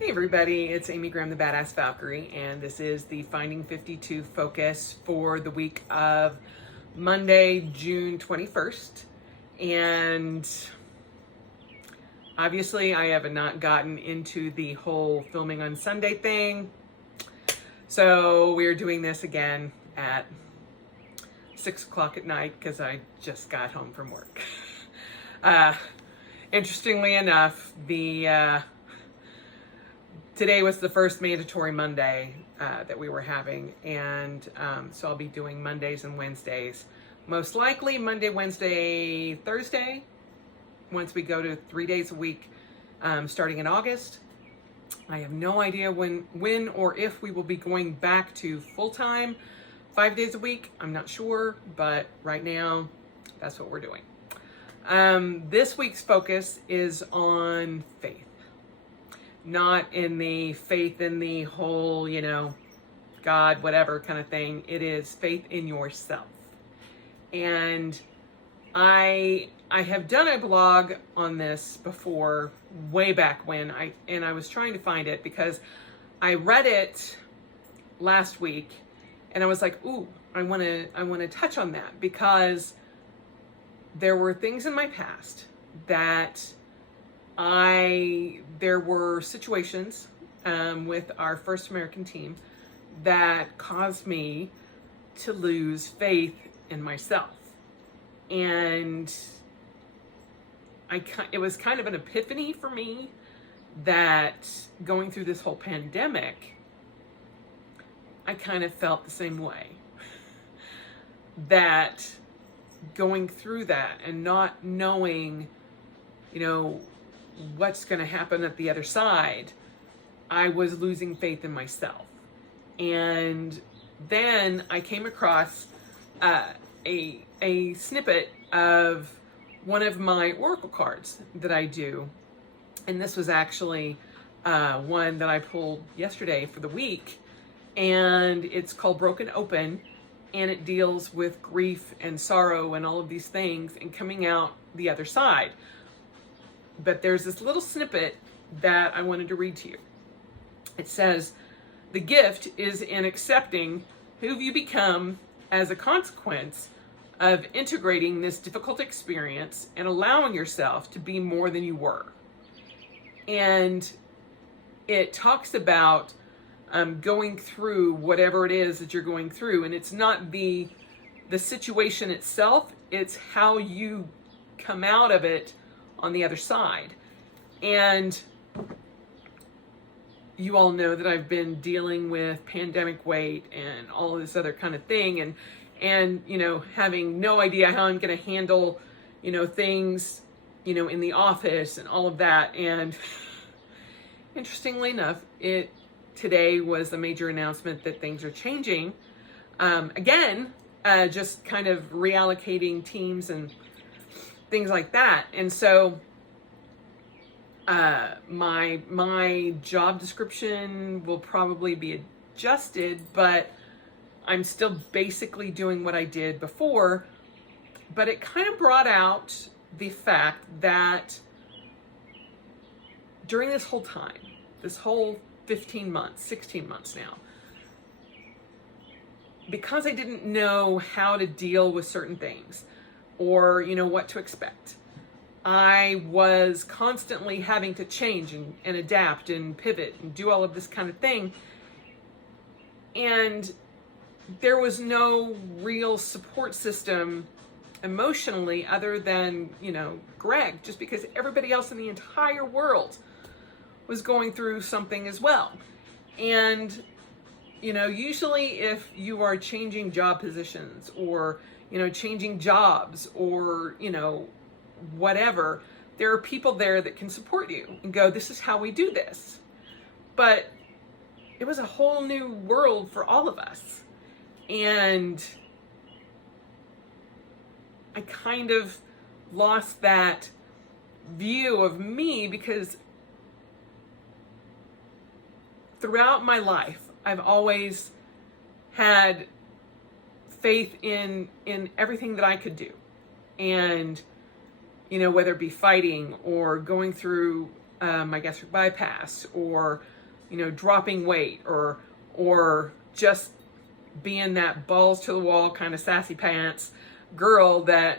Hey everybody, it's Amy Graham, the Badass Valkyrie, and this is the Finding 52 focus for the week of Monday, June 21st. And obviously I have not gotten into the whole filming on Sunday thing. So we're doing this again at 6 o'clock at night because I just got home from work. Interestingly enough, today was the first mandatory Monday that we were having, and so I'll be doing Mondays and Wednesdays. Most likely Monday, Wednesday, Thursday, once we go to 3 days a week starting in August. I have no idea when or if we will be going back to full-time 5 days a week. I'm not sure, but right now that's what we're doing. This week's focus is on faith. Not in the faith in the whole, God, whatever kind of thing. It is faith in yourself. And I have done a blog on this before, way back when, I was trying to find it because I read it last week and I was like, ooh, I want to touch on that because there were things in my past that there were situations with our First American team that caused me to lose faith in myself. And it was kind of an epiphany for me that going through this whole pandemic, I kind of felt the same way. That going through that and not knowing, what's going to happen at the other side, I was losing faith in myself. And then I came across a snippet of one of my oracle cards that I do, and this was actually one that I pulled yesterday for the week, and it's called Broken Open, and it deals with grief and sorrow and all of these things and coming out the other side. But there's this little snippet that I wanted to read to you. It says, "The gift is in accepting who you become as a consequence of integrating this difficult experience and allowing yourself to be more than you were." And it talks about going through whatever it is that you're going through. And it's not the situation itself, it's how you come out of it on the other side. And you all know that I've been dealing with pandemic weight and all of this other kind of thing, and having no idea how I'm going to handle things in the office and all of that. And interestingly enough, today was a major announcement that things are changing again, just kind of reallocating teams and things like that. And so my job description will probably be adjusted, but I'm still basically doing what I did before. But it kind of brought out the fact that during this whole time, this whole 15 months, 16 months now, because I didn't know how to deal with certain things or, what to expect, I was constantly having to change and adapt and pivot and do all of this kind of thing. And there was no real support system emotionally other than, Greg, just because everybody else in the entire world was going through something as well. And, usually if you are changing job positions or, changing jobs or, whatever, there are people there that can support you and go, this is how we do this. But it was a whole new world for all of us. And I kind of lost that view of me because throughout my life, I've always had faith in everything that I could do. And, whether it be fighting or going through my gastric bypass, or, dropping weight, or just being that balls to the wall kind of sassy pants girl that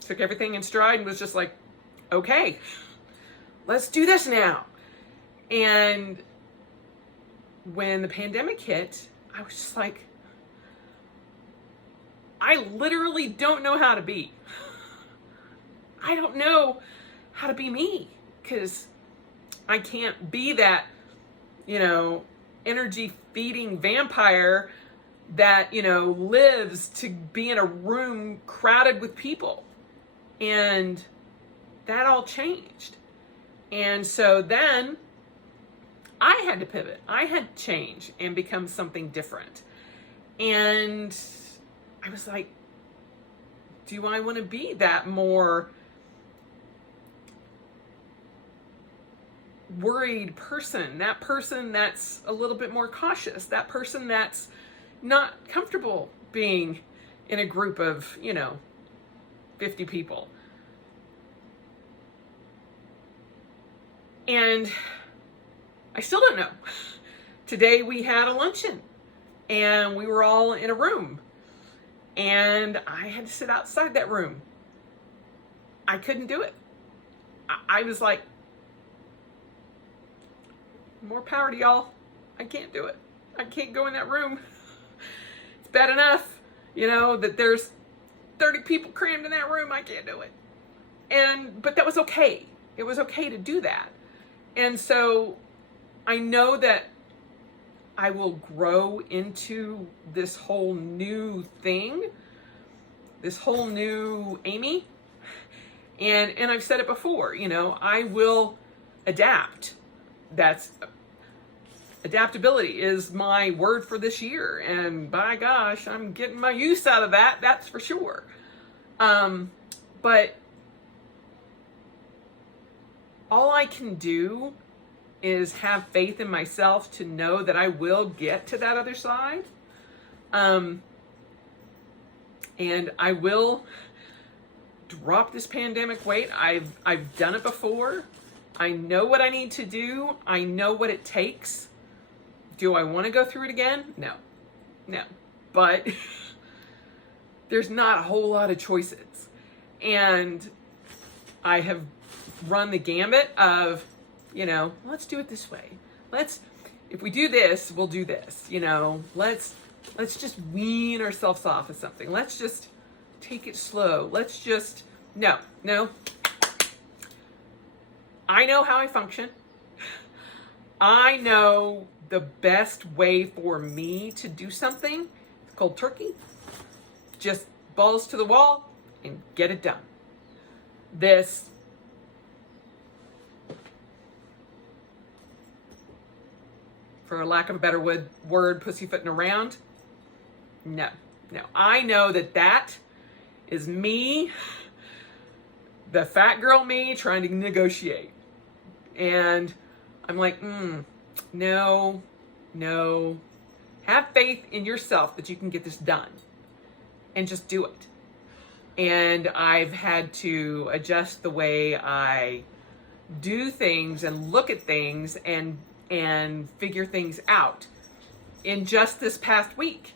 took everything in stride and was just like, okay, let's do this now. And when the pandemic hit, I was just like, I literally don't know how to be. I don't know how to be me, because I can't be that, energy feeding vampire that, lives to be in a room crowded with people. And that all changed. And so then I had to pivot. I had to change and become something different. And I was like, do I want to be that more worried person, that person that's a little bit more cautious, that person that's not comfortable being in a group of, 50 people? And I still don't know. Today we had a luncheon and we were all in a room, and I had to sit outside that room. I couldn't do it. I was like, more power to y'all. I can't do it. I can't go in that room. It's bad enough, that there's 30 people crammed in that room. I can't do it. But that was okay. It was okay to do that. And so I know that I will grow into this whole new thing, this whole new Amy. And I've said it before, I will adapt. Adaptability is my word for this year. And by gosh, I'm getting my use out of that. That's for sure. But all I can do is have faith in myself to know that I will get to that other side. And I will drop this pandemic weight. I've done it before. I know what I need to do. I know what it takes. Do I want to go through it again? No. But there's not a whole lot of choices. And I have run the gambit of, let's do it this way. If we do this, we'll do this. Let's just wean ourselves off of something. Let's just take it slow. No. I know how I function. I know the best way for me to do something. It's cold turkey. Just balls to the wall and get it done. This for lack of a better word, pussyfooting around. No. I know that is me, the fat girl me, trying to negotiate. And I'm like, no. Have faith in yourself that you can get this done. And just do it. And I've had to adjust the way I do things and look at things and figure things out in just this past week.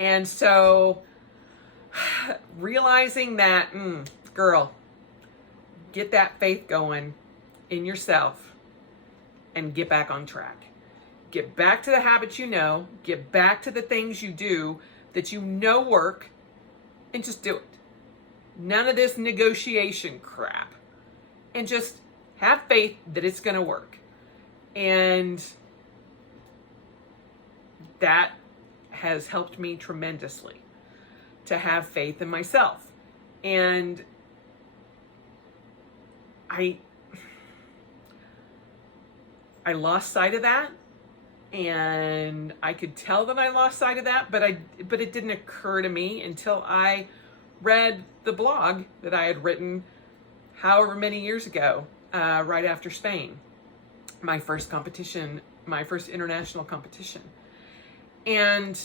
And so realizing that, girl, get that faith going in yourself and get back on track. Get back to the habits get back to the things you do that work, and just do it. None of this negotiation crap. And just have faith that it's going to work. And that has helped me tremendously to have faith in myself. And I lost sight of that, and I could tell that I lost sight of that, but it didn't occur to me until I read the blog that I had written however many years ago, right after Spain, my first international competition. And,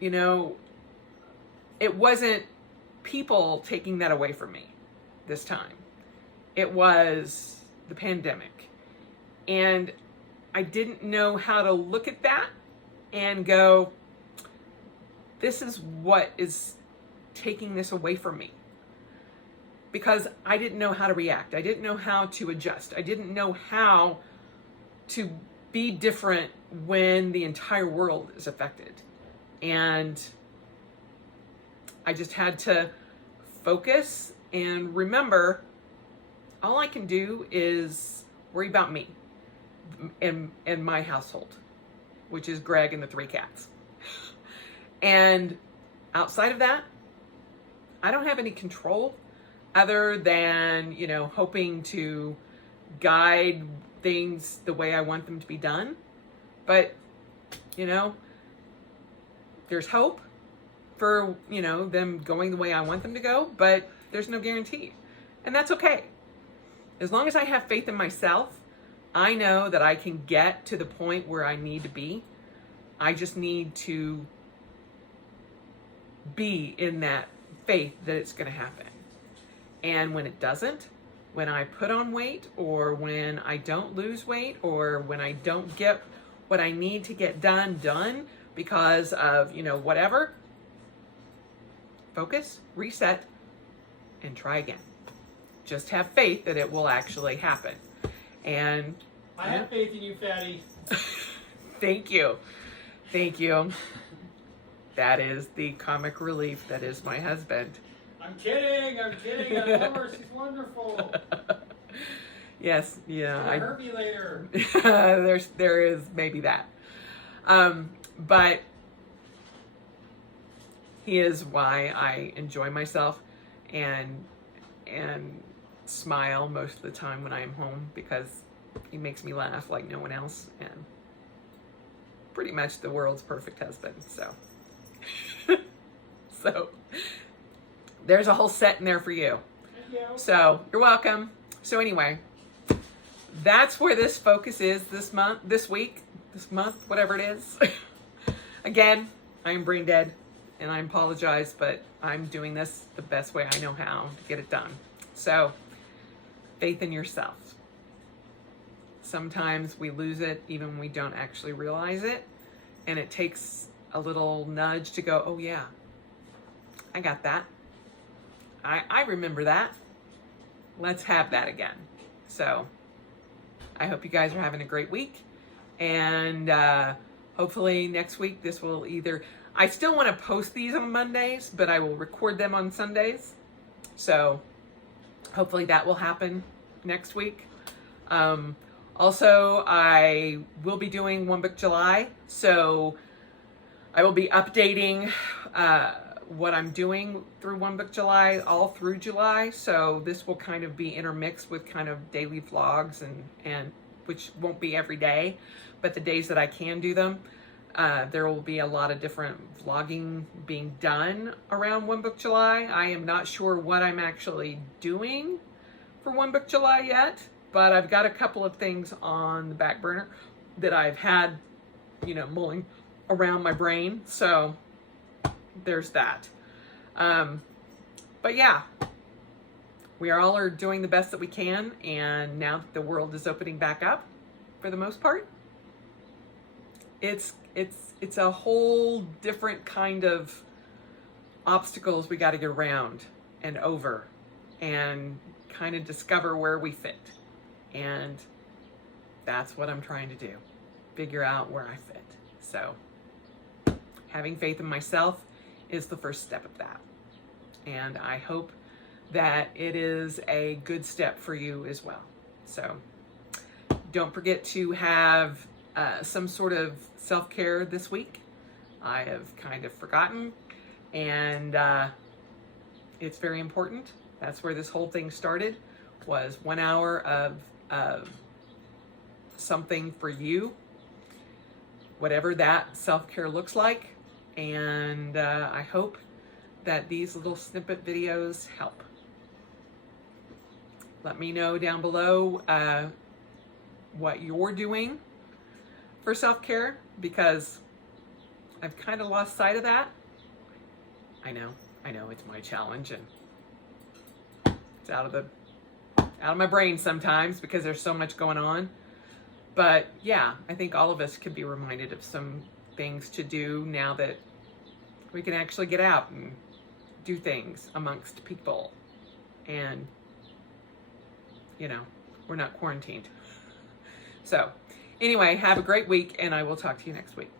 it wasn't people taking that away from me this time. it was the pandemic. And I didn't know how to look at that and go, this is what is taking this away from me. Because I didn't know how to react. I didn't know how to adjust. I didn't know how to be different when the entire world is affected. And I just had to focus and remember, all I can do is worry about me and my household, which is Greg and the 3 cats. And outside of that, I don't have any control other than, hoping to guide things the way I want them to be done. But, there's hope for, them going the way I want them to go, but there's no guarantee. And that's okay. As long as I have faith in myself, I know that I can get to the point where I need to be. I just need to be in that faith that it's going to happen. And when it doesn't, when I put on weight, or when I don't lose weight, or when I don't get what I need to get done because of, whatever, focus, reset, and try again. Just have faith that it will actually happen. And I have faith in you, Fatty. Thank you. Thank you. That is the comic relief that is my husband. I'm kidding. I love her. She's wonderful. Yes, yeah. She'll hurt me later. there is maybe that. But he is why I enjoy myself and smile most of the time when I am home, because he makes me laugh like no one else, and pretty much the world's perfect husband. So there's a whole set in there for you. Thank you. So you're welcome. So anyway, that's where this focus is this month, this week, this month, whatever it is. Again, I am brain dead and I apologize, but I'm doing this the best way I know how to get it done. So faith in yourself. Sometimes we lose it even when we don't actually realize it. And it takes a little nudge to go, oh yeah, I got that. I remember that. Let's have that again. So I hope you guys are having a great week. And hopefully next week this will I still want to post these on Mondays, but I will record them on Sundays. So hopefully that will happen next week. Also, I will be doing One Book July. So I will be updating what I'm doing through One Book July, all through July. So this will kind of be intermixed with kind of daily vlogs and which won't be every day, but the days that I can do them, there will be a lot of different vlogging being done around One Book July. I am not sure what I'm actually doing for One Book July yet, but I've got a couple of things on the back burner that I've had, mulling around my brain. So there's that. But yeah, we all are doing the best that we can. And now that the world is opening back up for the most part, it's a whole different kind of obstacles we got to get around and over and kind of discover where we fit. And that's what I'm trying to do. Figure out where I fit. So having faith in myself is the first step of that. And I hope that it is a good step for you as well. So don't forget to have some sort of self-care this week. I have kind of forgotten, and it's very important. That's where this whole thing started, was 1 hour of something for you, whatever that self-care looks like. And I hope that these little snippet videos help. Let me know down below what you're doing for self-care, because I've kind of lost sight of that. I know, it's my challenge, and it's out of the out of my brain sometimes because there's so much going on. But yeah, I think all of us could be reminded of some things to do now that we can actually get out and do things amongst people. And, we're not quarantined. So, anyway, have a great week, and I will talk to you next week.